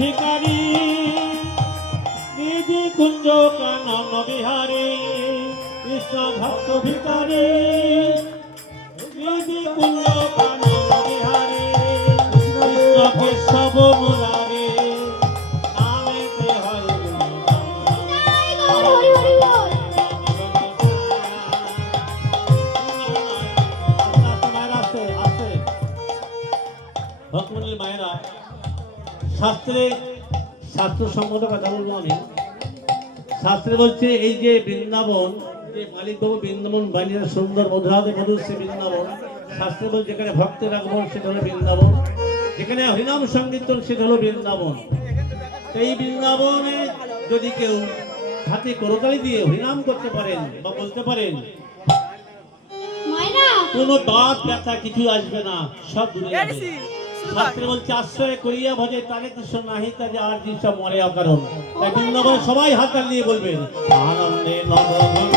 ভিখারি নিধি কুঞ্জ কানন বিহারী কৃষ্ণ ভক্ত ভিখারি নিধি কুঞ্জ কানন বিহারী কৃষ্ণ কেশব মুরারি নামেতে হয় ভক্তমন্ডলী মায়েরা শাস্ত্রসম্মত কথা বলবো আমি। শাস্ত্রে বলছে এই যে বৃন্দাবন, যে মালিক বাবু বৃন্দাবন বানিয়ে সুন্দর মধুরাতে মধুর সে বৃন্দাবন। শাস্ত্রে বলছে যেখানে ভক্তের আগমন সেটা হলো বৃন্দাবন, যেখানে হরিনাম সংকীর্তন সেটা হলো বৃন্দাবন। এই বৃন্দাবনে যদি কেউ হাতে করতালি দিয়ে হরিনাম করতে পারেন বা বলতে পারেন, কোনো দাঁত ব্যথা কিছু আসবে না, সব দূরে যাবে। শাস্ত্রে বলছে আশ্রয় করিয়া ভজে তারে কৃষ্ণ নাহি তাজে আর সব মরে অকারণ। তাই বৃন্দাবনে সবাই হাত তালি দিয়ে বলবেন আনন্দে নবঘন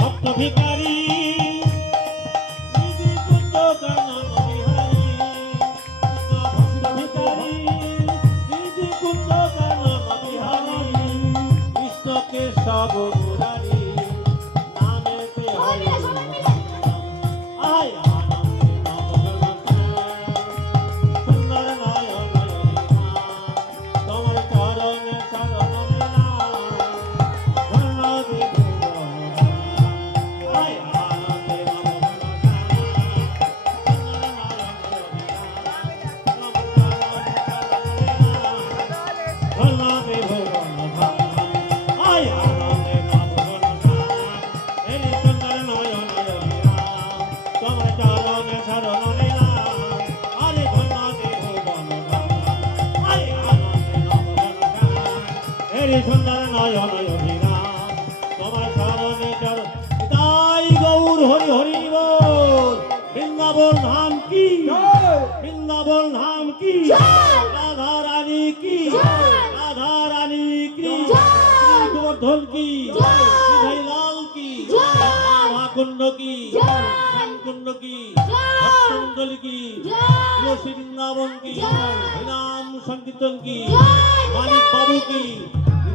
ভক্ত ভিখারি নিধি কুঞ্জ কানন বিহারী ভক্ত ভিখারি নিধি কুঞ্জ কানন বিহারী কৃষ্ণ কেশব মুরারি নামেতে হয় আয় আনন্দে নবঘন সুন্দর নয়ন তোমার চরণে শরণ সুন্দর নয়ন অভিরাম তোমার শরণে চরণ তাই গৌর হরি হরি বল। বৃন্দাবন ধাম কি, বৃন্দাবন ধাম কি, রাধা রানী কি, রাধা রানী কি, গোবর্ধন কি, লাল কি, মহাকুণ্ড কি, কুণ্ড কি, ভক্তমণ্ডলী কি, তুলসী বৃন্দাবন কি, হরিনাম সংকীর্তন কি, মানিক বাবু কি,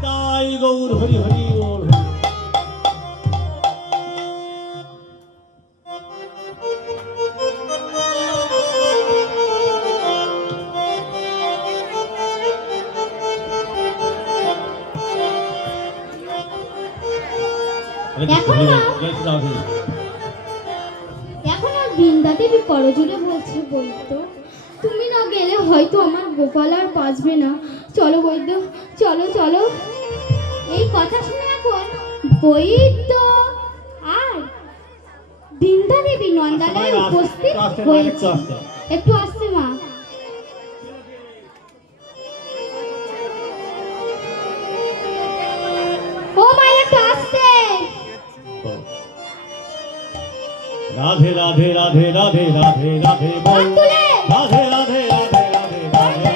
তাই গৌর হরি হরি বল। এখন আর বৃন্দা দেবী করজোড়ে বলছে বৈদ্য, তুমি না গেলে হয়তো আমার গোপাল আর বাঁচবে না। চলো বৈদ্য, চলো চলো। এই কথা শুনে এখন বৈদ্য আর বৃন্দা দেবী নন্দালয়ে উপস্থিত হয়েছে। একটু আসছে মা। ও মা একটু আসছে। রাধে রাধে রাধে রাধে রাধে রাধে বল, রাধে রাধে রাধে রাধে রাধে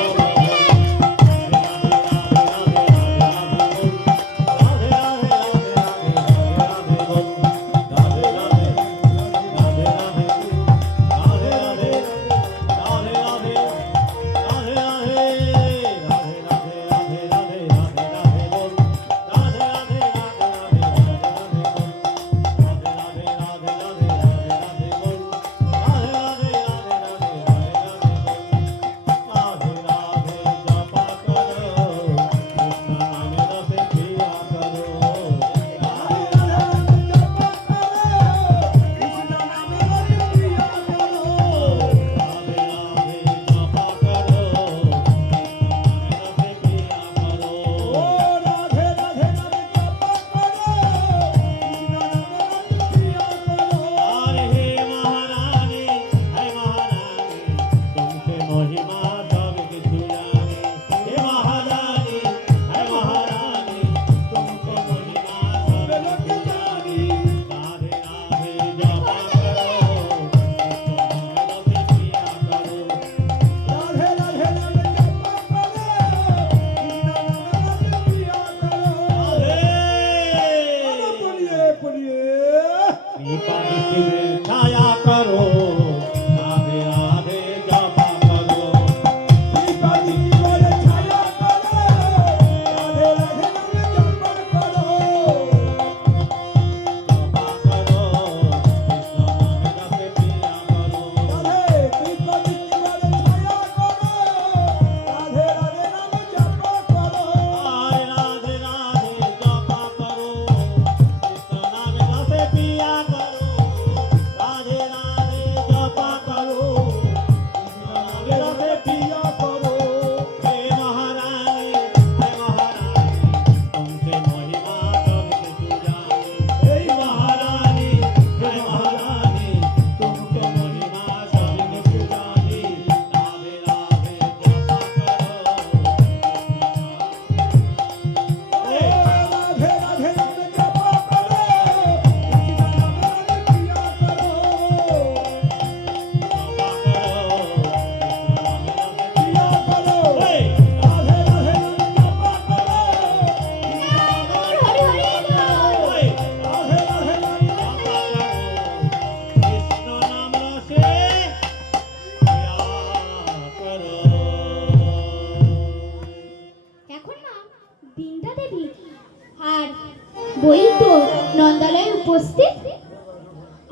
ওই তো নন্দালয়ে উপস্থিত।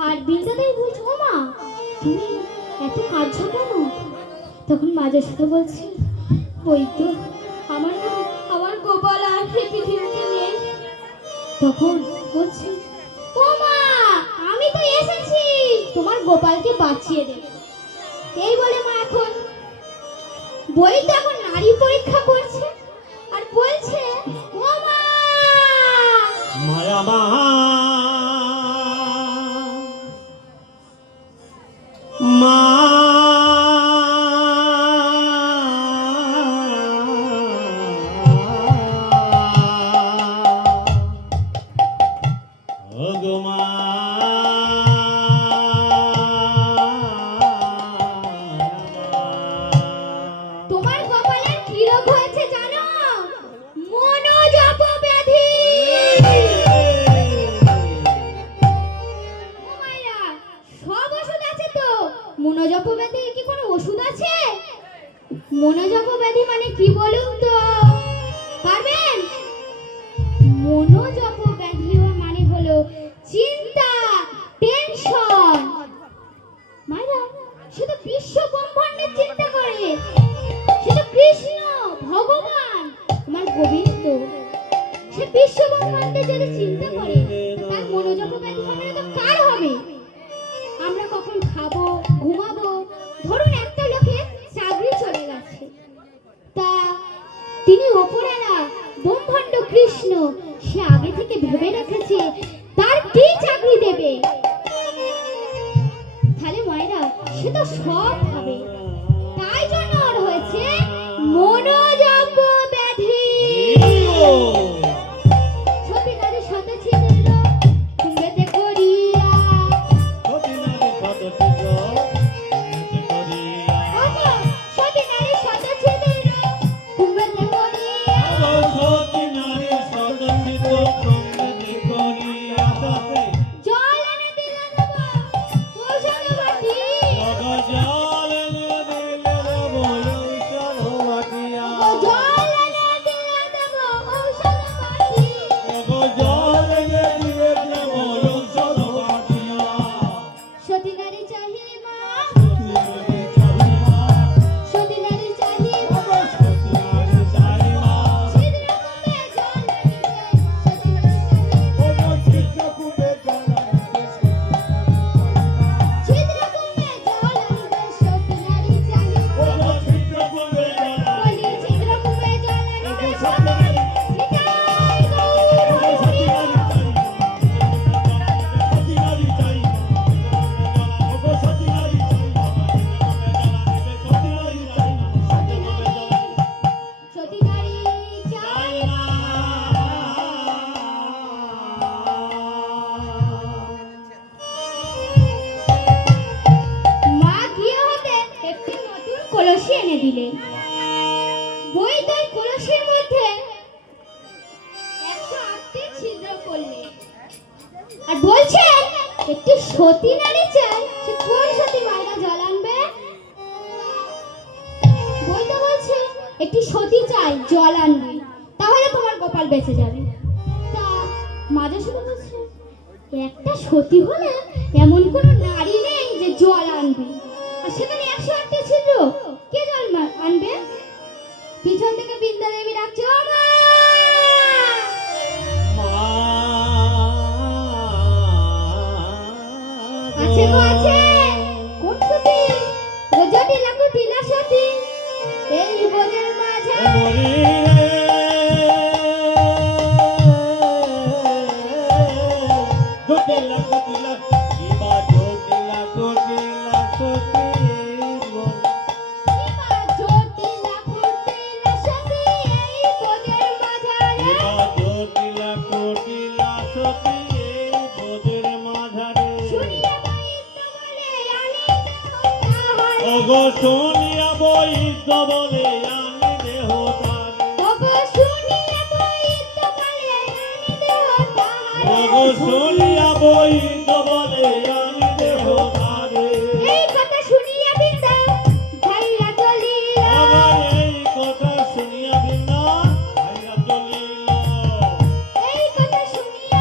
আর বৃন্দাদাই বলছে, ও মা তুমি এত কাঁদছো কেন? তখন মা যশোদা বলছে, ওই তো আমার গোপাল আর এই পৃথিবীতে নেই। তখন বলছে, ও মা আমি তো এসেছি তোমার গোপালকে বাঁচিয়ে দেবে। এই বলে মা এখন বই তো এখন নারী পরীক্ষা করছে আর বলছে, ও মা মায়া মা ওগো মা তোমার গোপালের কি রোগ হয়েছে জানো? মনোজপ ব্যাধি। ও মাইরা, সব ওষুধ আছে তো, মনোজপ ব্যাধির কি কোনো ওষুধ আছে? মনোজপ ব্যাধি মানে কি বলুন তো, পারবেন? মনোজপ ব্যাধি মানে হলো চিন্তা, টেনশন। মাইরা, সে তো বিশ্ব ব্রহ্মাণ্ডের চিন্তা করে, সে তো কৃষ্ণ ভগবান আমার গোবিন্দ, সে বিশ্ব ব্রহ্মাণ্ডে যদি চিন্তা করে তার মনোজপ ব্যাধি হবে না তো কার হবে? আমরা কখন খাবো ঘুমাবো? ধরুন একটা লোকের চাকরি চলে গেছে, তা তিনি ওপরালা ব্রহ্মাণ্ড কৃষ্ণ সে আগে থেকে ভেবে রেখেছে তার কি চাকরি দেবে। তাহলে মায়েরা সে তো সব হবে, তাই জন্য ওর হয়েছে মনোজপ ব্যাধি। সতী নারী শত ছিদ্র কুম্ভেতে করিয়া, ওগো, সতী নারী শত ছিদ্র কুম্ভেতে করিয়া, জল এনে দিলে দেব ঔষধ বাটি, ও জল এনে দিলে দেব ঔষধ বাটি। সতী নারী চাহিলে মা, সতী নারী চাহিলে ছিদ্র কুম্ভে জল আনিবে, সতী নারী চাহিলে ছিদ্র কুম্ভে জল আনিবে, সতী নারী চাহিলে বলি ছিদ্র কুম্ভে জল আনিবে, সতী নারী নিতাই গৌর হরি। সতী নারী চাই মা গিয়ে হতে একটি নতুন কলসি এনে দিলেন। বই তাই কলসির মধ্যে 108টি ছিদ্র করলেন আর বলছেন একটি সতী নারী চাই, সে কোন সতী মায়েরা জল আনবে? বইতে বলছে একটি সতী চাই জল আনবে, তাহলে তোমার গোপাল বেঁচে যাবে। তা মাঝে শুধু বলছে একটা সতী হলে এমন কোনো নারী নেই যে জল আনবে, আর সেখানে 108টি ছিদ্র, কে জল আনবে? পিছন থেকে বৃন্দা দেবী ডাকছে, ও মা! আছে গো আছে, কোন সতী? ও জটিলা কুটিলা সতী, এই বোঝের মাঝে জটিলা কুটিলা সতী, এই বোঝের মাঝারে শুনিয়া বৈদ্য বলে আনি দেহ তাহার, শুনিয়া বৈদ্য বলে আমি দেহ তারে, ওগো শুনিয়া বৈদ্য বলে আনি দেহ তাহার, শুনিয়া বৈদ্য বলে আমি দেহ তারে। এই কথা শুনিয়া বৃন্দা ধাইয়া চলিল, আমার এই কথা শুনিয়া বিনা ভাইয়া চলিল, এই কথা শুনিয়া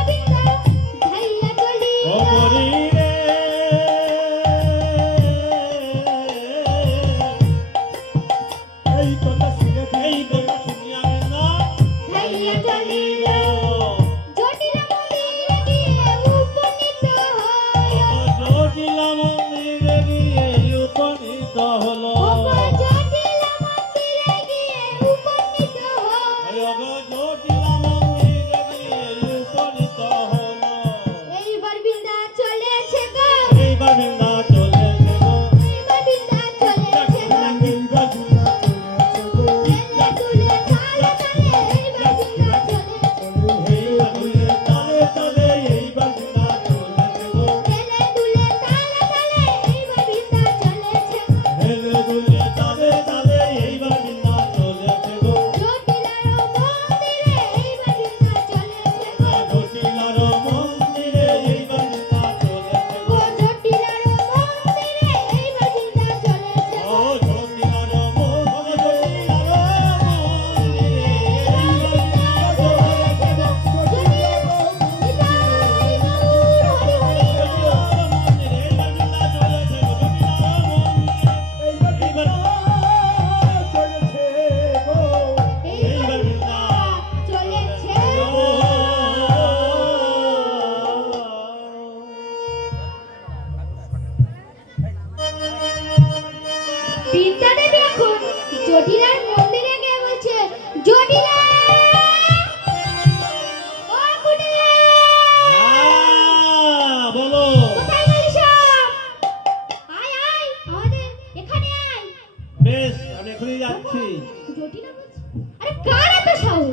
বিদ্যা দেবী এখন জটিলার মন্দিরে গিয়ে বলছে, জটিলা, ও কুটিলা, বলো। কোথায় গেলি সব? আয় আয়, আমাদের এখানে আয়। বেশ, আমি এখনই যাচ্ছি। জটিলা বলছে, আরে কার এত সাহস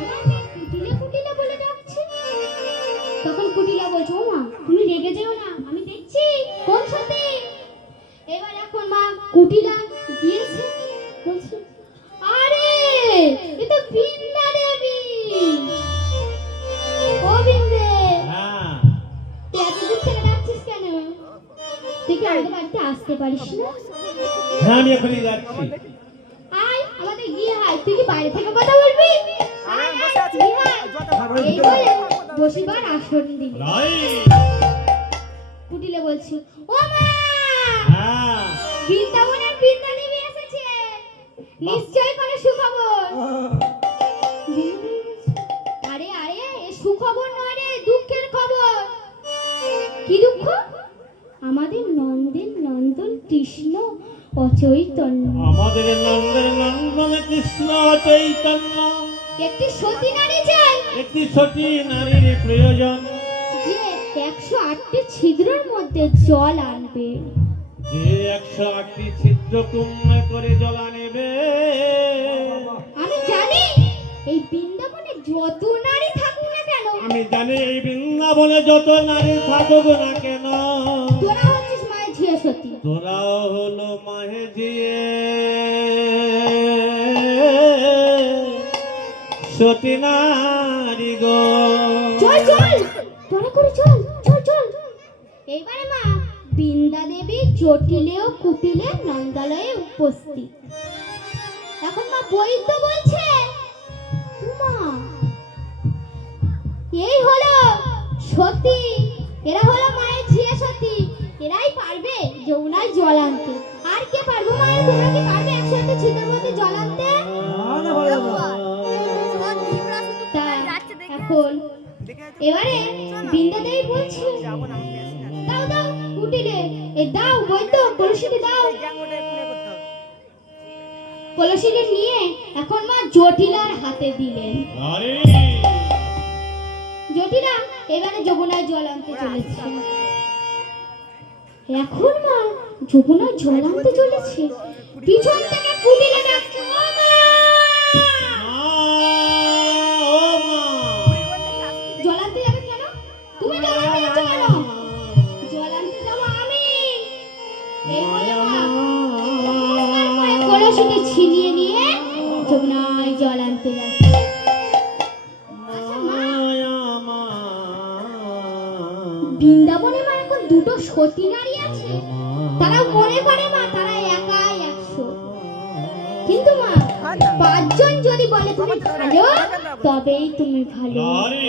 আমাকে কুটিলা কুটিলা বলে ডাকছে? তখন কুটিলা বলছে, ও মা, তুমি রেগে যেও না, আমি দেখছি কোন সত্যি। এবার এখন মা কুটিলা গিয়েছে, বলছে, আরে এ তো বৃন্দা দেবী। ও বৃন্দে, হ্যাঁ, তুই এত দূর থেকে ডাকছিস কেন? তুই কি আমাদের বাড়িতে আসতে পারিস না? হ্যাঁ, আমি এখনই যাচ্ছি। আয়, আমাদের গিয়ে আয়। তুই কি বাইরে থেকে কথা বলবি? আয়, আয়, গিয়ে আয়। এই বলে বসিবার আসন দিল। নাই। কুটিলে বলছি, ও মা, হ্যাঁ, বৃন্দাবনের বৃন্দা দেবী এসেছে, নিশ্চয়ই কোনো সুখবর। বৃন্দা দেবী বলছে, আরে আরে, এ সুখবর নয় রে, দুঃখের খবর। কি দুঃখ? আমাদের নন্দের নন্দন কৃষ্ণ অচৈতন্য, আমাদের নন্দের নন্দন কৃষ্ণ চৈতন্য একটি সতী নারী চাই, একটি সতী নারীর প্রয়োজন, যে 108টি ছিদ্রের মধ্যে জল আনবে। যে 108টি ছিদ্র কুম্ভ করে জলা নেবে। আমি জানি এই বৃন্দাবনে যত নারী থাকুক না কেন, আমি জানি এই বৃন্দাবনে যত নারী থাকুক না কেন, তোরা হচ্ছিস মায়ের ঝিয়া সতী। তোরাও হলো মাহে জিয়ে সতী নারী গো। চল চল, তোরা করে চল চল চল। এবারে মা বৃন্দা দেবী জটিলে ও কুটিলে নন্দালয়ে উপস্থিত। এখন মা বৈদ্য বলছে, উমা, এই হলো সতী, এরা হলো মায়ের ঝিয়া সতী, এরাই পারবে যমুনায় জল আনতে। আর কে পারবে মা? তোমরা কি পারবে 108 ছিদ্রের মধ্যে জল আনতে? তা এখন এবারে বৃন্দা দেবী বলছে, দাও দাও কুটিলে, এ দাও বৈদ্য, কলসিটি দাও। কলসিটি নিয়ে এখন মা জটিলার হাতে দিলেন। আরে জটিলা এবারে যমুনায় জল আনতে চলেছে। এখন মা যমুনায় জল আনতে চলেছে, পিছন থেকে কুটিলে ডাকছে, ও মা, ও মা, জল আনতে যাবে কেন? তুমি জল আনতে যাচ্ছ কেন? জল আনতে যাবো আমি। এই বলে মা কলসিটি ছিনিয়ে নিয়ে যমুনায় জল আনতে যাচ্ছে। বৃন্দাবনে মা এখন দুটো সতী নারী আছে, তারা মনে করে মা তারা একাই 100, কিন্তু মা 5 জন যদি বলে তুমি ভালো, তবেই তুমি ভালো। নারী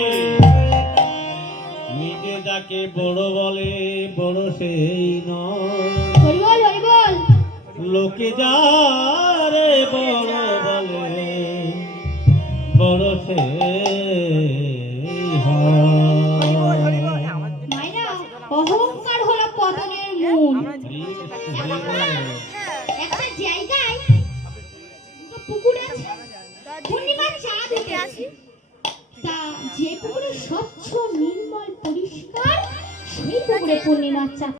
নিজে যাকে বড় বলে বড় সেই নয়, হরি বল হরি বল। লোকে যারে বড় বলে বড় সেই হয়। মায়েরা, অহংকার হলো পতনের মূল। একটা জায়গায় দুটো পুকুর আছে, পূর্ণিমার চাঁদ উঠেছে। তা যে পুকুরে স্বচ্ছ নির্মল পরিষ্কার, সেই পুকুরে পূর্ণিমার চাঁদ